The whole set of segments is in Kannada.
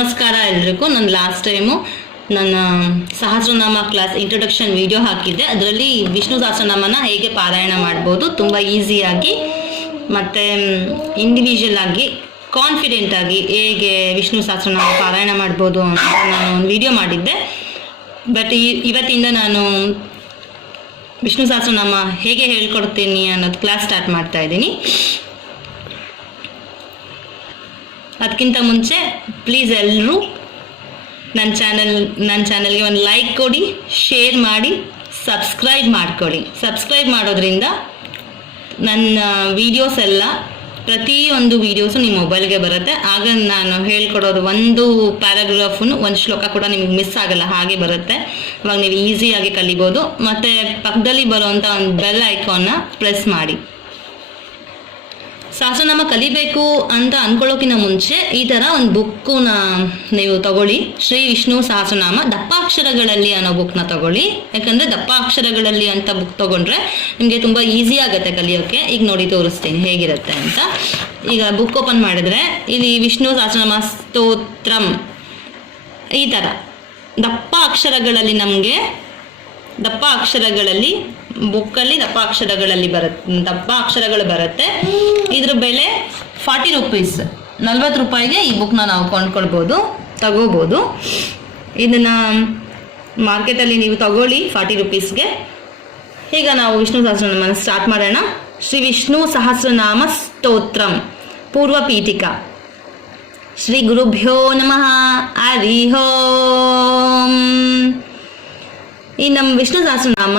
ನಮಸ್ಕಾರ ಎಲ್ರಿಗೂ. ನಾನು ಲಾಸ್ಟ್ ಟೈಮು ನನ್ನ ಸಹಸ್ರನಾಮ ಕ್ಲಾಸ್ ಇಂಟ್ರೊಡಕ್ಷನ್ ವಿಡಿಯೋ ಹಾಕಿದ್ದೆ. ಅದರಲ್ಲಿ ವಿಷ್ಣು ಸಹಸ್ರನಾಮನ ಹೇಗೆ ಪಾರಾಯಣ ಮಾಡ್ಬೋದು ತುಂಬ ಈಸಿಯಾಗಿ ಮತ್ತು ಇಂಡಿವಿಜುವಲ್ ಆಗಿ ಕಾನ್ಫಿಡೆಂಟ್ ಆಗಿ ಹೇಗೆ ವಿಷ್ಣು ಸಹಸ್ರನಾಮ ಪಾರಾಯಣ ಮಾಡ್ಬೋದು ಅಂತ ನಾನು ಒಂದು ವಿಡಿಯೋ ಮಾಡಿದ್ದೆ. ಬಟ್ ಇವತ್ತಿಂದ ನಾನು ವಿಷ್ಣು ಸಹಸ್ರನಾಮ ಹೇಗೆ ಹೇಳ್ಕೊಡ್ತೀನಿ ಅನ್ನೋದು ಕ್ಲಾಸ್ ಸ್ಟಾರ್ಟ್ ಮಾಡ್ತಾ ಇದ್ದೀನಿ. ಅದಕ್ಕಿಂತ ಮುಂಚೆ ಪ್ಲೀಸ್ ಎಲ್ಲರೂ ನನ್ನ ಚಾನಲ್ಗೆ ಒಂದು ಲೈಕ್ ಕೊಡಿ, ಶೇರ್ ಮಾಡಿ, ಸಬ್ಸ್ಕ್ರೈಬ್ ಮಾಡ್ಕೊಳ್ಳಿ. ಸಬ್ಸ್ಕ್ರೈಬ್ ಮಾಡೋದ್ರಿಂದ ನನ್ನ ವೀಡಿಯೋಸ್ ಎಲ್ಲ ಪ್ರತಿಯೊಂದು ವೀಡಿಯೋಸು ನಿಮ್ಮ ಮೊಬೈಲ್ಗೆ ಬರುತ್ತೆ. ಆಗ ನಾನು ಹೇಳ್ಕೊಡೋದು ಒಂದು ಪ್ಯಾರಾಗ್ರಾಫು ಒಂದು ಶ್ಲೋಕ ಕೂಡ ನಿಮಗೆ ಮಿಸ್ ಆಗಲ್ಲ, ಹಾಗೆ ಬರುತ್ತೆ. ಅವಾಗ ನೀವು ಈಸಿಯಾಗಿ ಕಲಿಬೋದು. ಮತ್ತು ಪಕ್ಕದಲ್ಲಿ ಬರುವಂಥ ಒಂದು ಬೆಲ್ ಐಕಾನ್ನ ಪ್ರೆಸ್ ಮಾಡಿ. ಸಹಸ್ರನಾಮ ಕಲಿಬೇಕು ಅಂತ ಅಂದ್ಕೊಳ್ಳೋಕ್ಕಿಂತ ಮುಂಚೆ ಈ ಥರ ಒಂದು ಬುಕ್ಕನ್ನ ನೀವು ತಗೊಳ್ಳಿ. ಶ್ರೀ ವಿಷ್ಣು ಸಹಸ್ರನಾಮ ದಪ್ಪಾಕ್ಷರಗಳಲ್ಲಿ ಅನ್ನೋ ಬುಕ್ನ ತಗೊಳ್ಳಿ. ಯಾಕಂದರೆ ದಪ್ಪಾಕ್ಷರಗಳಲ್ಲಿ ಅಂತ ಬುಕ್ ತಗೊಂಡ್ರೆ ನಿಮಗೆ ತುಂಬ ಈಸಿ ಆಗುತ್ತೆ ಕಲಿಯೋಕ್ಕೆ. ಈಗ ನೋಡಿ ತೋರಿಸ್ತೀನಿ ಹೇಗಿರುತ್ತೆ ಅಂತ. ಈಗ ಬುಕ್ ಓಪನ್ ಮಾಡಿದ್ರೆ ಇಲ್ಲಿ ವಿಷ್ಣು ಸಹಸ್ರನಾಮ ಸ್ತೋತ್ರಂ ಈ ಥರ ದಪ್ಪ ಅಕ್ಷರಗಳಲ್ಲಿ ನಮಗೆ ದಪ್ಪ ಅಕ್ಷರಗಳು ಬರುತ್ತೆ. ಇದ್ರ ಬೆಲೆ 40 ರೂಪೀಸ್, 40 ರೂಪಾಯಿಗೆ ಈ ಬುಕ್ನ ನಾವು ತಗೋಬೋದು. ಇದನ್ನು ಮಾರ್ಕೆಟಲ್ಲಿ ನೀವು ತಗೊಳ್ಳಿ 40 ರೂಪೀಸ್ಗೆ. ಈಗ ನಾವು ವಿಷ್ಣು ಸಹಸ್ರನಾಮ ಸ್ಟಾರ್ಟ್ ಮಾಡೋಣ. ಶ್ರೀ ವಿಷ್ಣು ಸಹಸ್ರನಾಮ ಸ್ತೋತ್ರಂ ಪೂರ್ವ ಪೀಠಿಕಾ. ಶ್ರೀ ಗುರುಭ್ಯೋ ನಮಃ. ಹರಿ ಓಂ. ಈ ನಮ್ಮ ವಿಷ್ಣು ಸಹಸ್ರನಾಮ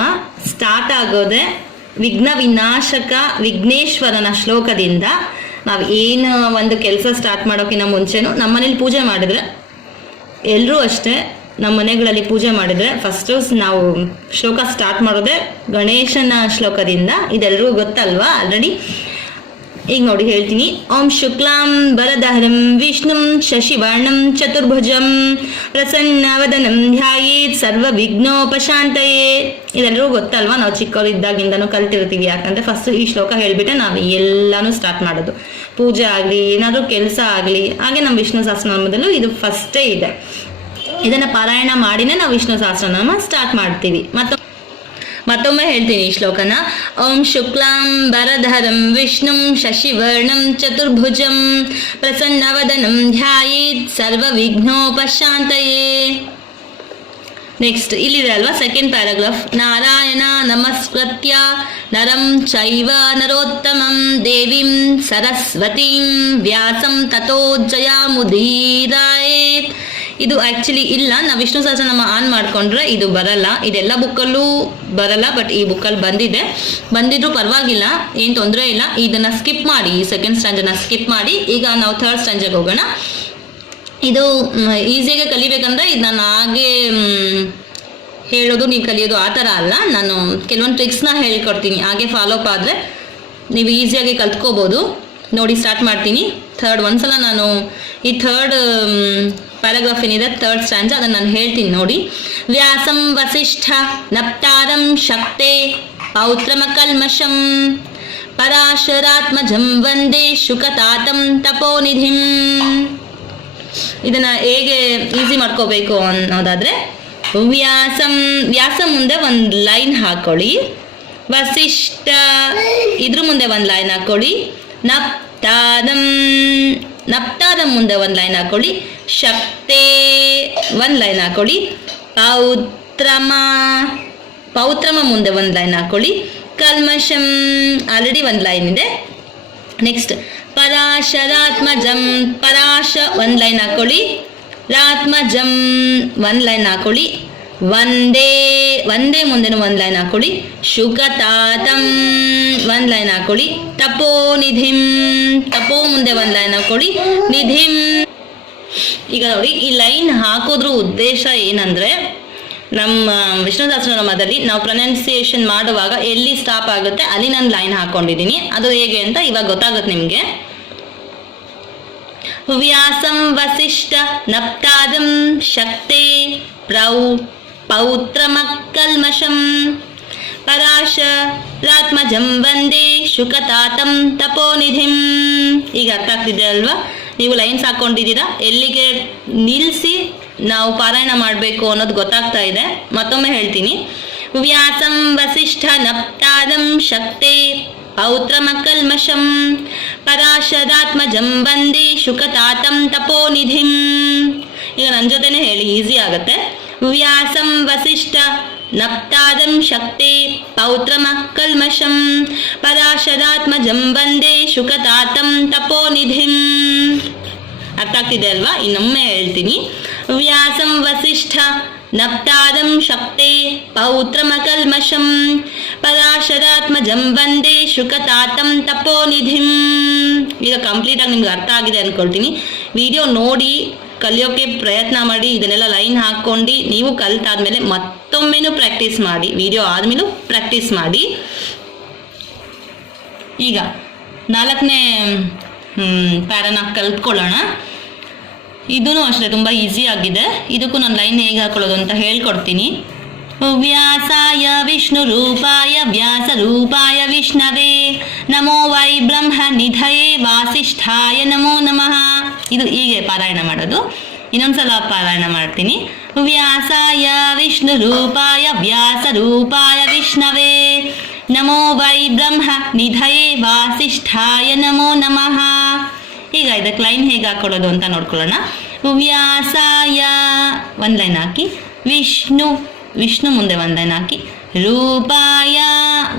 ಸ್ಟಾರ್ಟ್ ಆಗೋದೆ ವಿಘ್ನ ವಿನಾಶಕ ವಿಘ್ನೇಶ್ವರನ ಶ್ಲೋಕದಿಂದ. ನಾವು ಏನು ಒಂದು ಕೆಲಸ ಸ್ಟಾರ್ಟ್ ಮಾಡೋಕ್ಕಿಂತ ಮುಂಚೆನೂ ನಮ್ಮ ಮನೇಲಿ ಪೂಜೆ ಮಾಡಿದ್ರೆ, ಎಲ್ಲರೂ ಅಷ್ಟೇ ನಮ್ಮ ಮನೆಗಳಲ್ಲಿ ಪೂಜೆ ಮಾಡಿದರೆ ಫಸ್ಟು ನಾವು ಶ್ಲೋಕ ಸ್ಟಾರ್ಟ್ ಮಾಡೋದೇ ಗಣೇಶನ ಶ್ಲೋಕದಿಂದ. ಇದೆಲ್ಲರಿಗೂ ಗೊತ್ತಲ್ವಾ ಆಲ್ರೆಡಿ. ಈಗ ನೋಡಿ ಹೇಳ್ತೀನಿ. ಓಂ ಶುಕ್ಲಾಂ ವರದಹರಂ ವಿಷ್ಣುಂ ಶಶಿವರ್ಣಂ ಚತುರ್ಭುಜಂ ಪ್ರಸನ್ನವದನಂ ಧ್ಯಾಯೇತ್ ಸರ್ವ ವಿಘ್ನೋಪಶಾಂತಯೇ. ಇದೆಲ್ಲರೂ ಗೊತ್ತಲ್ವಾ, ನಾವು ಚಿಕ್ಕವರಿದ್ದಾಗಿಂದನೂ ಕಲ್ತಿರ್ತೀವಿ. ಯಾಕಂದರೆ ಫಸ್ಟ್ ಈ ಶ್ಲೋಕ ಹೇಳಿಬಿಟ್ಟೆ ನಾವು ಎಲ್ಲನೂ ಸ್ಟಾರ್ಟ್ ಮಾಡೋದು. ಪೂಜೆ ಆಗಲಿ ಏನಾದರೂ ಕೆಲಸ ಆಗಲಿ, ಹಾಗೆ ನಮ್ಮ ವಿಷ್ಣು ಸಹಸ್ರನಾಮದಲ್ಲೂ ಇದು ಫಸ್ಟೇ ಇದೆ. ಇದನ್ನು ಪಾರಾಯಣ ಮಾಡಿನೇ ನಾವು ವಿಷ್ಣು ಸಹಸ್ರನಾಮ ಸ್ಟಾರ್ಟ್ ಮಾಡ್ತೀವಿ. ಮತ್ತೊಮ್ಮೆ ಹೇಳ್ತೀನಿ ಈ ಶ್ಲೋಕನ. ಓಂ ಶುಕ್ಲಾಂ ವರಧರಂ ವಿಷ್ಣುಂ ಶಶಿವರ್ಣಂ ಚತುರ್ಭುಜಂ ಪ್ರಸನ್ನವದನಂ ಧ್ಯಾಯೇತ್ ಸರ್ವ ವಿಘ್ನೋಪಶಾಂತಯೇ. ನೆಕ್ಸ್ಟ್ ಇಲ್ಲಿದೆ ಅಲ್ವಾ ಸೆಕೆಂಡ್ ಪ್ಯಾರಾಗ್ರಾಫ್. ನಾರಾಯಣ ನಮಸ್ಕೃತ್ಯ ನರಂ ಚೈವ ನರೋತ್ತಮಂ ದೇವಿಂ ಸರಸ್ವತೀಂ ವ್ಯಾಸಂ ತಥೋ ಜಯಾಮುದೀರಾಯೇತ್. ಇದು ಆ್ಯಕ್ಚುಲಿ ಇಲ್ಲ, ನಾವು ವಿಷ್ಣು ಸಹಸ್ರನಾಮ ಆನ್ ಮಾಡಿಕೊಂಡ್ರೆ ಇದು ಬರಲ್ಲ. ಇದೆಲ್ಲ ಬುಕ್ಕಲ್ಲೂ ಬರಲ್ಲ, ಬಟ್ ಈ ಬುಕ್ಕಲ್ಲಿ ಬಂದಿದ್ರೂ ಪರವಾಗಿಲ್ಲ, ಏನು ತೊಂದರೆ ಇಲ್ಲ. ಇದನ್ನು ಸ್ಕಿಪ್ ಮಾಡಿ, ಈ ಸೆಕೆಂಡ್ ಸ್ಟ್ಯಾಂಜನ್ನು ಸ್ಕಿಪ್ ಮಾಡಿ. ಈಗ ನಾವು ಥರ್ಡ್ ಸ್ಟ್ಯಾಂಜಿಗೆ ಹೋಗೋಣ. ಇದು ಈಸಿಯಾಗಿ ಕಲಿಬೇಕಂದ್ರೆ ಇದು ನಾನು ಹಾಗೆ ಹೇಳೋದು ನೀವು ಕಲಿಯೋದು ಆ ಥರ ಅಲ್ಲ. ನಾನು ಕೆಲವೊಂದು ಟ್ರಿಕ್ಸ್ನ ಹೇಳ್ಕೊಡ್ತೀನಿ, ಹಾಗೆ ಫಾಲೋಅಪ್ ಆದರೆ ನೀವು ಈಸಿಯಾಗಿ ಕಲ್ತ್ಕೋಬೋದು. ನೋಡಿ ಸ್ಟಾರ್ಟ್ ಮಾಡ್ತೀನಿ. ಒಂದ್ಸಲ ನಾನು ಈ ಥರ್ಡ್ ಪ್ಯಾರಾಗ್ರಾಫ್ ಏನಿದೆ ಥರ್ಡ್ ಸ್ಟ್ಯಾಂಜ ಅದನ್ನು ನಾನು ಹೇಳ್ತೀನಿ ನೋಡಿ. ವ್ಯಾಸಂ ವಸಿಷ್ಠ ನಪ್ತಾರಂ ಶಕ್ತೆ ಪೌತ್ರಮಕಲ್ಮಷಂ ಪರಾಶರಾತ್ಮಜಂ ವಂದೇ ಶುಕತಾತಂ ತಪೋನಿಧಿಂ. ಇದನ್ನು ಹೇಗೆ ಈಸಿ ಮಾಡ್ಕೋಬೇಕು ಅನ್ನೋದಾದರೆ, ವ್ಯಾಸ ಮುಂದೆ ಒಂದು ಲೈನ್ ಹಾಕೊಳ್ಳಿ, ವಸಿಷ್ಠ ಇದ್ರ ಮುಂದೆ ಒಂದು ಲೈನ್ ಹಾಕೊಳ್ಳಿ, ನಪ್ತಾದಂ ಮುಂದೆ ಒಂದು ಲೈನ್ ಹಾಕೊಳ್ಳಿ, ಶಕ್ತೆ ಒಂದು ಲೈನ್ ಹಾಕೊಳ್ಳಿ, ಪೌತ್ರಮ ಮುಂದೆ ಒಂದು ಲೈನ್ ಹಾಕೊಳ್ಳಿ, ಕಲ್ಮಷಂ ಆಲ್ರೆಡಿ ಒಂದು ಲೈನ್ ಇದೆ. ನೆಕ್ಸ್ಟ್ ಪರಾಶರಾತ್ಮಜಂ ಒಂದು ಲೈನ್ ಹಾಕೊಳ್ಳಿ, ರಾತ್ಮಜಂ ಒಂದು ಲೈನ್ ಹಾಕೊಳ್ಳಿ, ಒಂದೇ ಮುಂದೆನೂ ಒಂದು ಲೈನ್ ಹಾಕೊಳ್ಳಿ, ಶುಕತಾತಂ ಒಂದು ಲೈನ್ ಹಾಕೊಳ್ಳಿ, ತಪೋನಿಧಿಂ ತಪೋ ಮುಂದೆ ಒಂದು ಲೈನ್ ಹಾಕೊಳ್ಳಿ, ನಿಧಿಂ. ಈಗ ನೋಡಿ ಈ ಲೈನ್ ಹಾಕೋದ್ರ ಉದ್ದೇಶ ಏನಂದರೆ, ನಮ್ಮ ವಿಷ್ಣು ಸಹಸ್ರನಾಮದಲ್ಲಿ ನಾವು ಪ್ರೊನೌನ್ಸಿಯೇಷನ್ ಮಾಡುವಾಗ ಎಲ್ಲಿ ಸ್ಟಾಪ್ ಆಗುತ್ತೆ ಅಲ್ಲಿ ನಾನು ಲೈನ್ ಹಾಕ್ಕೊಂಡಿದ್ದೀನಿ. ಅದು ಹೇಗೆ ಅಂತ ಇವಾಗ ಗೊತ್ತಾಗುತ್ತೆ ನಿಮಗೆ. ವ್ಯಾಸಂ ವಸಿಷ್ಠ ನಪ್ತಾದಂ ಶಕ್ತೆ ಪೌತ್ರಮಕಲ್ಮಷಂ ಪರಾಶರಾತ್ಮಜಂ ವಂದೇ ಶುಕತಾತಂ ತಪೋನಿಧಿಂ. ಈಗ ಅರ್ಥ ಆಗ್ತಿದೆ ಅಲ್ವಾ? ನೀವು ಲೈನ್ಸ್ ಹಾಕೊಂಡಿದ್ದೀರಾ, ಎಲ್ಲಿಗೆ ನಿಲ್ಲಿಸಿ ನಾವು ಪಾರಾಯಣ ಮಾಡಬೇಕು ಅನ್ನೋದು ಗೊತ್ತಾಗ್ತಾ ಇದೆ. ಮತ್ತೊಮ್ಮೆ ಹೇಳ್ತೀನಿ. ವ್ಯಾಸಂ ವಸಿಷ್ಠ ನಪ್ತಾದಂ ಶಕ್ತೆ ಪೌತ್ರಮಕಲ್ಮಷಂ ಪರಾಶರಾತ್ಮಜಂ ವಂದೇ ಶುಕತಾತಂ ತಪೋನಿಧಿಂ. ಈಗ ನನ್ನ ಜೊತೆನೆ ಹೇಳಿ, ಈಸಿ ಆಗುತ್ತೆ. ವ್ಯಾಸಂ ವಸಿಷ್ಠ ನಪ್ತಾದಂ ಶಕ್ತೆ ಪೌತ್ರಮಕಲ್ಮಷಂ ಪರಾಶರಾತ್ಮಜಂ ವಂದೇ ಶುಕತಾತಂ ತಪೋನಿಧಿಂ. ಅರ್ಥ ಆಗ್ತಿದೆ ಅಲ್ವಾ? ಇನ್ನೊಮ್ಮೆ ಹೇಳ್ತೀನಿ. ವ್ಯಾಸಂ ವಸಿಷ್ಠ ನಪ್ತಾದಂ ಶಕ್ತೆ ಪೌತ್ರಮಕಲ್ಮಷಂ ಪರಾಶರಾತ್ಮಜಂ ವಂದೇ ಶುಕತಾತಂ ತಪೋನಿಧಿಂ. ಈಗ ಕಂಪ್ಲೀಟಾಗಿ ನಿಮ್ಗೆ ಅರ್ಥ ಆಗಿದೆ ಅಂದ್ಕೊಳ್ತೀನಿ. ವಿಡಿಯೋ ನೋಡಿ ಕಲಿಯೋಕ್ಕೆ ಪ್ರಯತ್ನ ಮಾಡಿ, ಇದನ್ನೆಲ್ಲ ಲೈನ್ ಹಾಕ್ಕೊಂಡು ನೀವು ಕಲ್ತಾದ್ಮೇಲೆ ಮತ್ತೊಮ್ಮೆನೂ ಪ್ರಾಕ್ಟೀಸ್ ಮಾಡಿ, ವಿಡಿಯೋ ಆದಮೇಲೂ ಪ್ರಾಕ್ಟೀಸ್ ಮಾಡಿ. ಈಗ 4ನೇ ಪ್ಯಾರನ ಕಲ್ತ್ಕೊಳ್ಳೋಣ. ಇದೂ ಅಷ್ಟೇ ತುಂಬ ಈಸಿ ಆಗಿದೆ. ಇದಕ್ಕೂ ನಾನು ಲೈನ್ ಹೇಗೆ ಹಾಕೊಳ್ಳೋದು ಅಂತ ಹೇಳ್ಕೊಡ್ತೀನಿ. ವ್ಯಾಸಾಯ ವಿಷ್ಣು ರೂಪಾಯ ವ್ಯಾಸ ರೂಪಾಯ ವಿಷ್ಣವೇ ನಮೋ ವೈ ಬ್ರಹ್ಮ ನಿಧಯೇ ವಾಸಿಷ್ಠಾಯ ನಮೋ ನಮಃ. ಇದು ಹೀಗೆ ಪಾರಾಯಣ ಮಾಡೋದು. ಇನ್ನೊಂದ್ಸಲ ಪಾರಾಯಣ ಮಾಡ್ತೀನಿ. ವ್ಯಾಸಾಯ ವಿಷ್ಣು ರೂಪಾಯ ವ್ಯಾಸ ರೂಪಾಯ ವಿಷ್ಣವೇ ನಮೋ ವೈ ಬ್ರಹ್ಮ ನಿಧಯೇ ವಾಸಿಷ್ಠಾಯ ನಮೋ ನಮಃ. ಈಗ ಇದಕ್ಕೆ ಲೈನ್ ಹೇಗೆ ಹಾಕೊಳ್ಳೋದು ಅಂತ ನೋಡ್ಕೊಳ್ಳೋಣ. ವ್ಯಾಸಾಯ ಒಂದು ಲೈನ್ ಹಾಕಿ, ವಿಷ್ಣು ವಿಷ್ಣು ಮುಂದೆ ಒಂದು ಲೈನ್ ಹಾಕಿ, ರೂಪಾಯ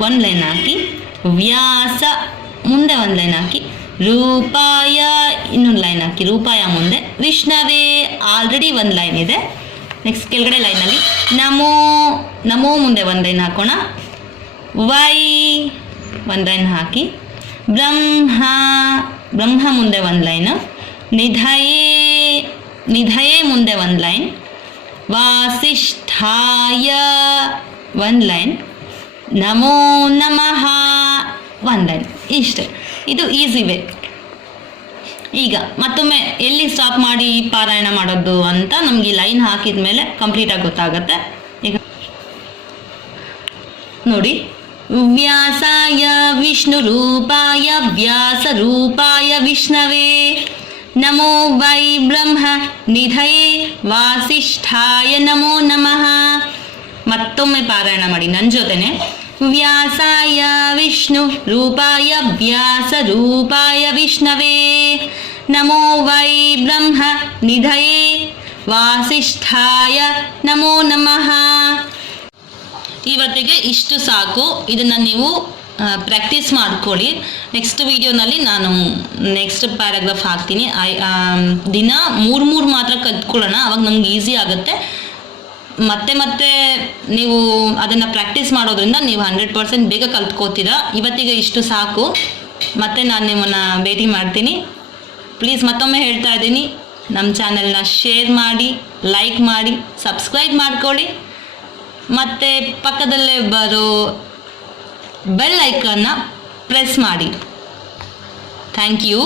ಒಂದು ಲೈನ್ ಹಾಕಿ, ವ್ಯಾಸ ಮುಂದೆ ಒಂದು ಲೈನ್ ಹಾಕಿ, ರೂಪಾಯ ಇನ್ನೊಂದು ಲೈನ್ ಹಾಕಿ, ರೂಪಾಯ ಮುಂದೆ, ವಿಷ್ಣವೇ ಆಲ್ರೆಡಿ ಒಂದು ಲೈನ್ ಇದೆ. ನೆಕ್ಸ್ಟ್ ಕೆಳಗಡೆ ಲೈನಲ್ಲಿ ನಮೋ ನಮೋ ಮುಂದೆ ಒಂದು ಲೈನ್ ಹಾಕೋಣ, ವೈ ಒಂದು ಲೈನ್ ಹಾಕಿ, ಬ್ರಹ್ಮ ಬ್ರಹ್ಮ ಮುಂದೆ ಒಂದು ಲೈನು, ನಿಧಯೇ ನಿಧಯೇ ಮುಂದೆ ಒಂದು ಲೈನ್, ವಾಸಿಷ್ಠಾಯ ಒಂದು ಲೈನ್, ನಮೋ ನಮಃ ಒಂದು ಲೈನ್. ಇಷ್ಟೇ, ಇದು ಈಸಿ ವೇ. ಈಗ ಮತ್ತೊಮ್ಮೆ ಎಲ್ಲಿ ಸ್ಟಾಪ್ ಮಾಡಿ ಪಾರಾಯಣ ಮಾಡೋದು ಅಂತ ನಮಗೆ ಲೈನ್ ಹಾಕಿದ ಮೇಲೆ ಕಂಪ್ಲೀಟಾಗಿ ಗೊತ್ತಾಗತ್ತೆ. ಈಗ ನೋಡಿ, ವ್ಯಾಸಾಯ ವಿಷ್ಣು ರೂಪಾಯ ವ್ಯಾಸ ರೂಪಾಯ ವಿಷ್ಣವೇ ನಮೋ ವೈ ಬ್ರಹ್ಮ ನಿಧಯೇ ವಾಸಿಷ್ಠಾಯ ನಮೋ ನಮಃ. ಮತ್ತೊಮ್ಮೆ ಪಾರಾಯಣ ಮಾಡಿ ನನ್ನ ಜೊತೆನೆ. ವ್ಯಾಸಾಯ ವಿಷ್ಣು ರೂಪಾಯ ವ್ಯಾಸ ರೂಪಾಯ ವಿಷ್ಣವೇ ನಮೋ ವೈ ಬ್ರಹ್ಮ ನಿಧಯೇ ವಾಸಿಷ್ಠಾಯ ನಮೋ ನಮಃ. ಇವತ್ತಿಗೆ ಇಷ್ಟು ಸಾಕು. ಇದನ್ನು ನೀವು ಪ್ರಾಕ್ಟೀಸ್ ಮಾಡ್ಕೊಳ್ಳಿ. ನೆಕ್ಸ್ಟ್ ವಿಡಿಯೋನಲ್ಲಿ ನಾನು ನೆಕ್ಸ್ಟ್ ಪ್ಯಾರಾಗ್ರಾಫ್ ಹಾಕ್ತೀನಿ. ದಿನ 3 ಮಾತ್ರ ಕಲ್ತ್ಕೊಳ್ಳೋಣ, ಅವಾಗ ನಮ್ಗೆ ಈಸಿ ಆಗುತ್ತೆ. ಮತ್ತೆ ಮತ್ತೆ ನೀವು ಅದನ್ನು ಪ್ರಾಕ್ಟೀಸ್ ಮಾಡೋದ್ರಿಂದ ನೀವು 100% ಬೇಗ ಕಲ್ತ್ಕೋತೀರಾ. ಇವತ್ತಿಗೆ ಇಷ್ಟು ಸಾಕು. ಮತ್ತೆ ನಾನು ನಿಮ್ಮನ್ನು ಭೇಟಿ ಮಾಡ್ತೀನಿ. ಪ್ಲೀಸ್ ಮತ್ತೊಮ್ಮೆ ಹೇಳ್ತಾ ಇದ್ದೀನಿ, ನಮ್ಮ ಚಾನೆಲ್ನ ಶೇರ್ ಮಾಡಿ, ಲೈಕ್ ಮಾಡಿ, ಸಬ್ಸ್ಕ್ರೈಬ್ ಮಾಡ್ಕೊಳ್ಳಿ. ಮತ್ತು ಪಕ್ಕದಲ್ಲೇ ಬರೋ ಬೆಲ್ ಐಕನ್ನ ಪ್ರೆಸ್ ಮಾಡಿ. Thank you.